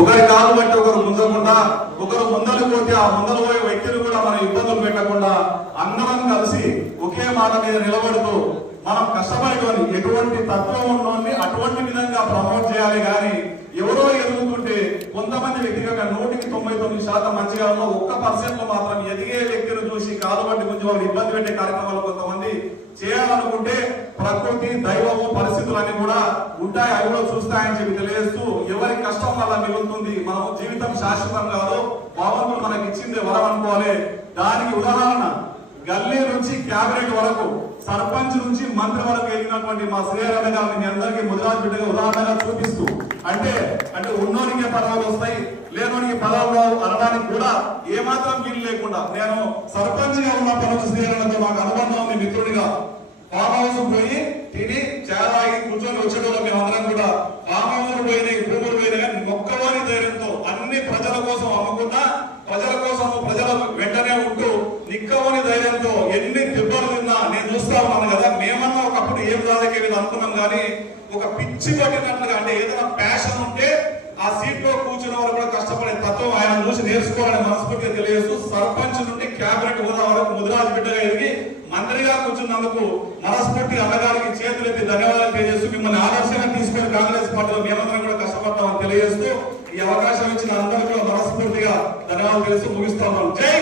ఒకరి కాలు బట్టి ఒకరు ముందకుండా, ఒకరు ముందలు పోతే ఆ ముందలు పోయే వ్యక్తులు కూడా మనం ఇబ్బందులు పెట్టకుండా అందరం కలిసి ఒకే మాట మీద నిలబడుతూ మనం కష్టపడుకొని ఎటువంటి తత్వం ఉన్నోని అటువంటి విధంగా ప్రమోట్ చేయాలి. కానీ ఎవరో ఎదుగుతుంటే కొంతమంది వ్యక్తిగత 99% మంచిగా ఉన్న 1% మాత్రం ఎదిగే వ్యక్తిని చూసి కాలు బట్టి కొంచెం వాళ్ళు ఇబ్బంది పెట్టే కార్యక్రమాలు కొంతమంది చేయాలనుకుంటే ప్రకృతి, దైవము, పరిస్థితులన్నీ కూడా ఉంటాయి, అవి కూడా చూస్తాయని చెప్పి తెలియజేస్తూ ఎవరి కష్టం వల్ల మిగులుతుంది. మనం జీవితం శాశ్వతం కాదు, భగవంతుడు మనకి ఇచ్చింది వరం అనుకోవాలి. దానికి ఉదాహరణ గల్లీ నుంచి క్యాబినెట్ వరకు, సర్పంచ్ నుంచి మంత్రి వరకు ఎదిగినటువంటి మా శ్రీహరణ గారిని మీ అందరికీ ముదిరాజు బిడ్డగా ఉదాహరణగా చూపిస్తూ అంటే ఉన్నోనికి పదవులు వస్తాయి, లేనోనికి పదవులు అనడానికి కూడా ఏమాత్రం వీలు లేకుండా నేను సర్పంచ్ గా ఉన్నప్పటి నుంచి శ్రీహరణతో నాకు అనుబంధం ఉంది. మిత్రుడిగా ఫామ్ హౌస్ పోయి తిని చేరాగి కూర్చొని వచ్చేటోళ్ళం మేమందరం కూడా. ఫామ్ హౌస్ పోయినాయి, భూములు పోయినాయి, కానీ మొక్కలోని ధైర్యంతో అన్ని ప్రజల కోసం అమ్ముకున్నా, ప్రజల కోసం ప్రజల వెంటనే ఉంటూ నిక్కవని ధైర్యంతో ఎన్ని దెబ్బలు తిన్నా నేను చూస్తా ఉన్నాను కదా. మేమన్నా ఒకప్పుడు ఏం రాజకీయ అనుకున్నాం, కానీ ఒక పిచ్చి పట్టినట్లుగా అంటే ఏదైనా ప్యాషన్ ఉంటే ఆ సీట్ లో కూర్చున్న వారు కూడా కష్టపడే తత్వం ఆయన చూసి నేర్చుకోవాలని మనస్ఫూర్తిగా తెలియజేస్తూ సర్పంచ్ నుండి క్యాబినెట్ హోదా వరకు ముదిరాజు బిడ్డగా ఎదిగి మంత్రిగా కూర్చున్నందుకు మనస్ఫూర్తి అన్నగారికి చేతులెత్తి ధన్యవాదాలు తెలియజేస్తూ మిమ్మల్ని ఆదర్శంగా తీసుకొని కాంగ్రెస్ పార్టీలో మేమందరం కూడా కష్టపడతామని తెలియజేస్తూ ఈ అవకాశం ఇచ్చిన అందరికీ మనస్ఫూర్తిగా ధన్యవాదాలు తెలుస్తూ ముగిస్తాం. జై